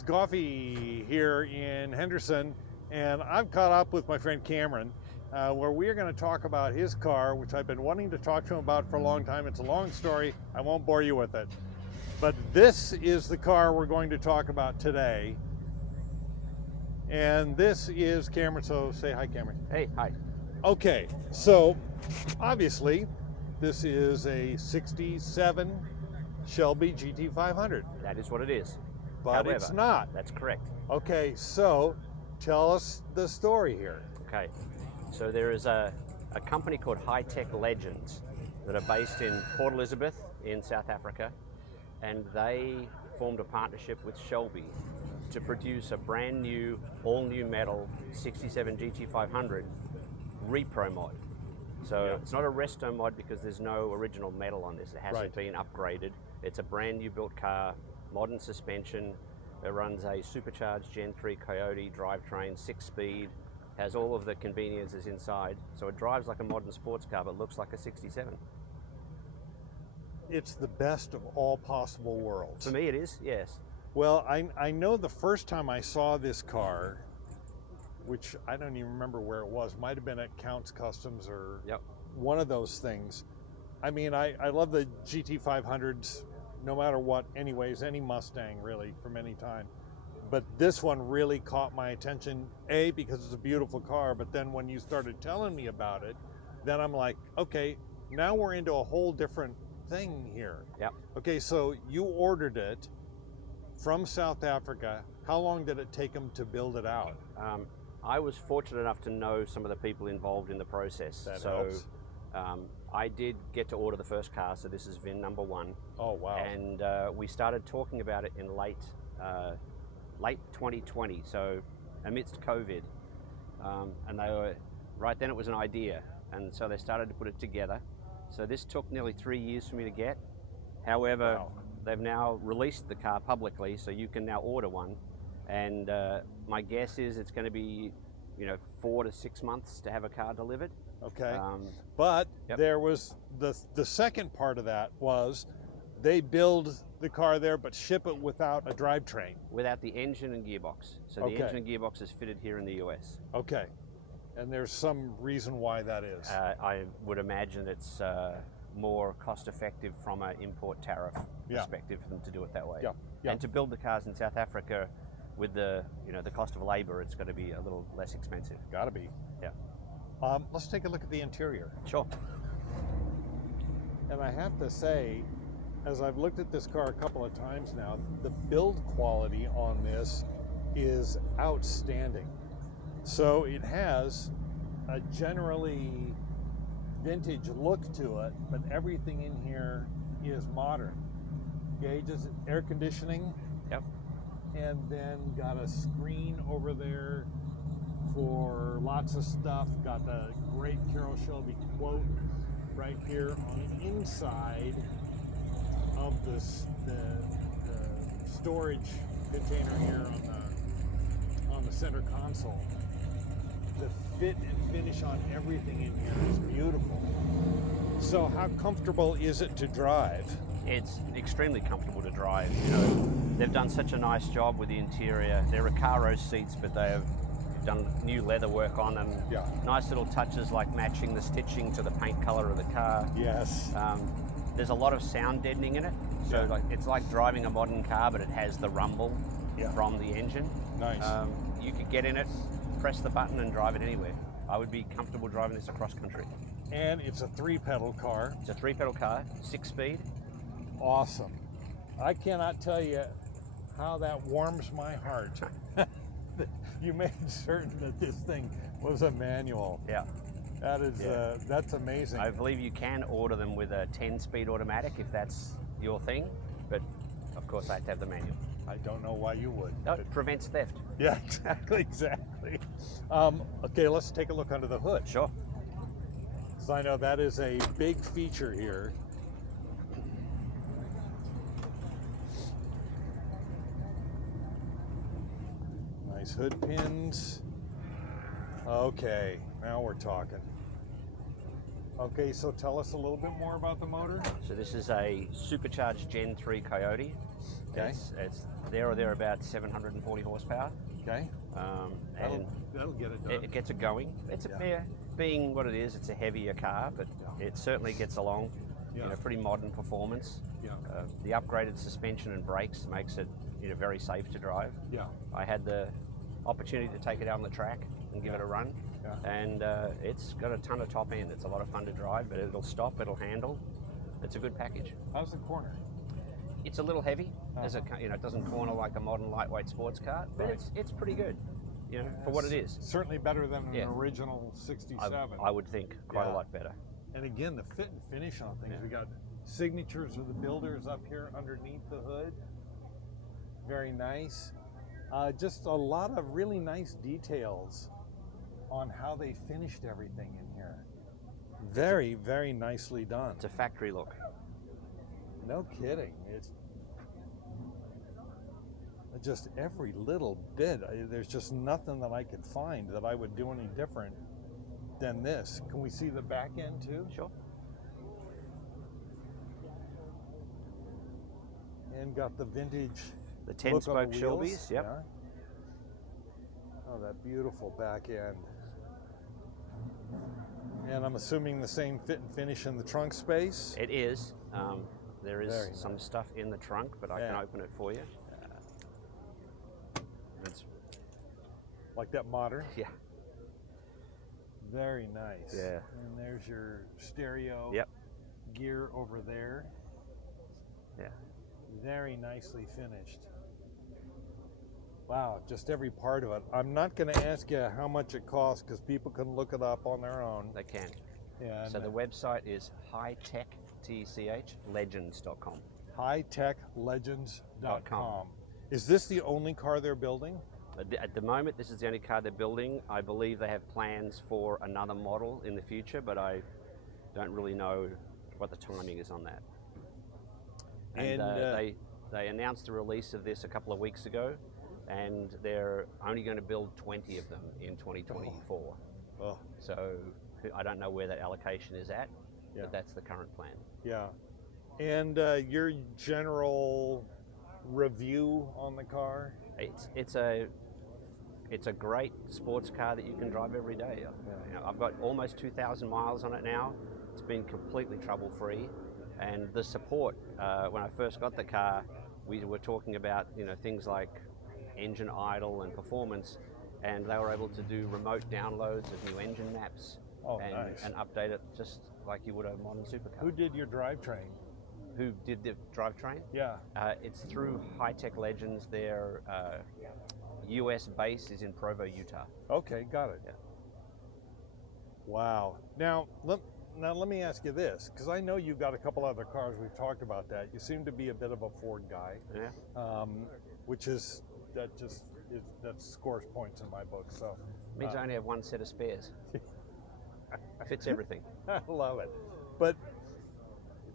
There's coffee here in Henderson, and I've caught up with my friend Cameron, where we are going to talk about his car, which I've been wanting to talk to him about for a long time. It's a long story. I won't bore you with it. But this is the car we're going to talk about today. And this is Cameron, so say hi, Cameron. Hey, hi. Okay, so obviously this is a 67 Shelby GT500. That is what it is. But However, it's not. That's correct. Okay, so tell us the story here. Okay, so there is a company called High Tech Legends that are based in Port Elizabeth in South Africa, and they formed a partnership with Shelby to produce a brand new, all new metal 67 GT500 repro mod. So It's not a resto mod because there's no original metal on this. It hasn't been upgraded. It's a brand new built car, modern suspension. It runs a supercharged Gen 3 Coyote drivetrain, 6-speed, has all of the conveniences inside. So it drives like a modern sports car, but looks like a 67. It's the best of all possible worlds. For me it is, yes. Well, I know the first time I saw this car, which I don't even remember where it was, might have been at Count's Customs or one of those things. I mean, I love the GT500s no matter what, anyways, any Mustang really from any time. But this one really caught my attention, A, because it's a beautiful car, but then when you started telling me about it, then I'm like, okay, now we're into a whole different thing here. Yep. Okay, so you ordered it from South Africa. How long did it take them to build it out? I was fortunate enough to know some of the people involved in the process. That helps. I did get to order the first car, so this is VIN number 1. Oh, wow. And we started talking about it in late 2020, so amidst COVID. And they were, right then it was an idea, and so they started to put it together. So this took nearly 3 years for me to get. However, they've now released the car publicly, so you can now order one. And my guess is it's going to be, 4 to 6 months to have a car delivered. Okay, but there was the second part of that was they build the car there but ship it without a drivetrain. Without the engine and gearbox. So the engine and gearbox is fitted here in the US. Okay, and there's some reason why that is. I would imagine it's more cost effective from an import tariff perspective for them to do it that way. And to build the cars in South Africa with the the cost of labor, it's going to be a little less expensive. Got to be. Yeah. Let's take a look at the interior. Sure. And I have to say, as I've looked at this car a couple of times now, the build quality on this is outstanding. So it has a generally vintage look to it, but everything in here is modern. Gauges, air conditioning. Yep. And then got a screen over there for lots of stuff. Got the great Carroll Shelby quote right here on the inside of the storage container here on the center console. The fit and finish on everything in here is beautiful. So how comfortable is it to drive? It's extremely comfortable to drive. They've done such a nice job with the interior. They're Recaro seats, but they have done new leather work on them. Nice little touches like matching the stitching to the paint color of the car. Yes. There's a lot of sound deadening in it. So it's like driving a modern car, but it has the rumble from the engine. Nice. You could get in it, press the button and drive it anywhere. I would be comfortable driving this across country. And it's a 3-pedal car. It's a 3-pedal car, 6-speed. Awesome. I cannot tell you how that warms my heart. You made certain that this thing was a manual. Yeah. That is, that's amazing. I believe you can order them with a 10-speed automatic if that's your thing, but of course I have to have the manual. I don't know why you would. No, it prevents theft. Yeah, exactly. Okay, let's take a look under the hood. Sure. So I know that is a big feature here. Nice hood pins. Okay, now we're talking. Okay, so tell us a little bit more about the motor. So this is a supercharged Gen 3 Coyote. Okay. It's there or thereabouts 740 horsepower. Okay. And that'll get it done. it gets it going. It's being what it is, it's a heavier car, but it certainly gets along. Yeah. You know, pretty modern performance. Yeah. The upgraded suspension and brakes makes it, you know, very safe to drive. Yeah. I had the opportunity to take it out on the track and give it a run, and it's got a ton of top end. It's a lot of fun to drive, but it'll stop, it'll handle. It's a good package. How's the corner? It's a little heavy, as a, you know, it doesn't corner like a modern lightweight sports car, but it's pretty good, you know, for what it is. Certainly better than an original 67. I would think quite a lot better. And again, the fit and finish on things. We got signatures of the builders up here underneath the hood. Very nice. Just a lot of really nice details on how they finished everything in here. Very, very nicely done. It's a factory look. No kidding. It's just every little bit. There's just nothing that I could find that I would do any different than this. Can we see the back end too? Sure. And got the vintage. The 10-spoke Shelbys, yep. Yeah. Oh, that beautiful back end. And I'm assuming the same fit and finish in the trunk space? It is. There is some stuff in the trunk, but I can open it for you. It's like that modern? Yeah. Very nice. Yeah. And there's your stereo gear over there. Yeah. Very nicely finished. Wow, just every part of it. I'm not going to ask you how much it costs because people can look it up on their own. They can. Yeah. So the website is hightechlegends.com. hightechlegends.com. Is this the only car they're building? At the moment, this is the only car they're building. I believe they have plans for another model in the future, but I don't really know what the timing is on that. And they announced the release of this a couple of weeks ago, and they're only going to build 20 of them in 2024. Oh. So I don't know where that allocation is at, but that's the current plan. Yeah. And your general review on the car? It's a great sports car that you can drive every day. You know, I've got almost 2,000 miles on it now. It's been completely trouble-free, and the support. When I first got the car, we were talking about, you know, things like engine idle and performance, and they were able to do remote downloads of new engine maps and update it just like you would a modern supercar. Who did your drivetrain? Who did the drivetrain? Yeah. It's through High Tech Legends. Their US base is in Provo, Utah. Okay, got it. Yeah. Wow. Now let me ask you this, because I know you've got a couple other cars. We've talked about that. You seem to be a bit of a Ford guy. Yeah. That scores points in my book. So means I only have one set of spares. Fits everything. I love it. But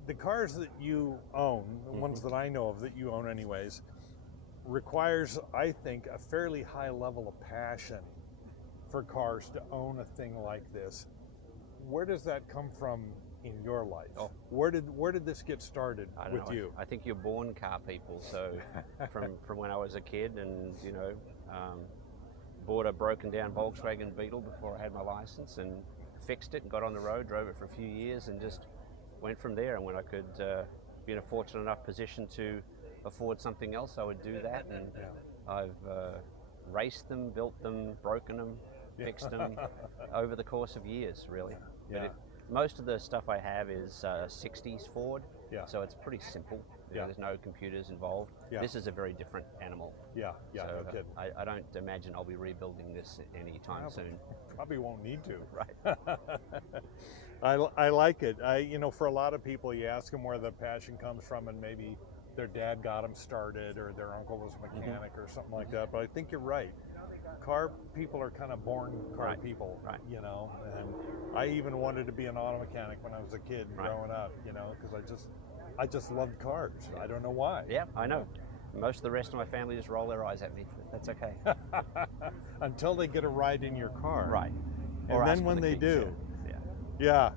the cars that you own, the ones that I know of that you own anyways, requires, I think, a fairly high level of passion for cars to own a thing like this. Where does that come from in your life? Oh. Where did this get started with you? I think you're born car people. So from when I was a kid, and you know, bought a broken down Volkswagen Beetle before I had my license, and fixed it and got on the road, drove it for a few years, and just went from there. And when I could be in a fortunate enough position to afford something else, I would do that. And I've raced them, built them, broken them, fixed them over the course of years, really. But most of the stuff I have is 60s Ford, so it's pretty simple. You know, there's no computers involved. This is a very different animal. So, no kidding. I don't imagine I'll be rebuilding this anytime soon. Probably won't need to. Right. I like it. You know, for a lot of people, you ask them where the passion comes from, and maybe their dad got them started, or their uncle was a mechanic, or something like that. But I think you're right. Car people are kind of born car people, you know. And I even wanted to be an auto mechanic when I was a kid growing up, you know, because I just loved cars. I don't know why. Yeah, I know. Most of the rest of my family just roll their eyes at me. That's okay. Until they get a ride in your car. Right. And or then when they do. Yeah.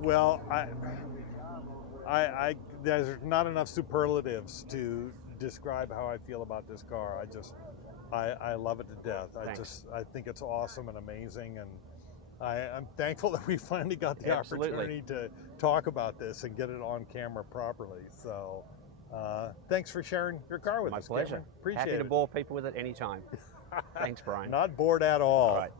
Well, I there's not enough superlatives to describe how I feel about this car. I love it to death. Thanks. I think it's awesome and amazing, and I'm thankful that we finally got the opportunity to talk about this and get it on camera properly. So thanks for sharing your car with us. My pleasure. Cameron. Appreciate it. Happy to bore people with it anytime. Thanks, Brian. Not bored at all. All right.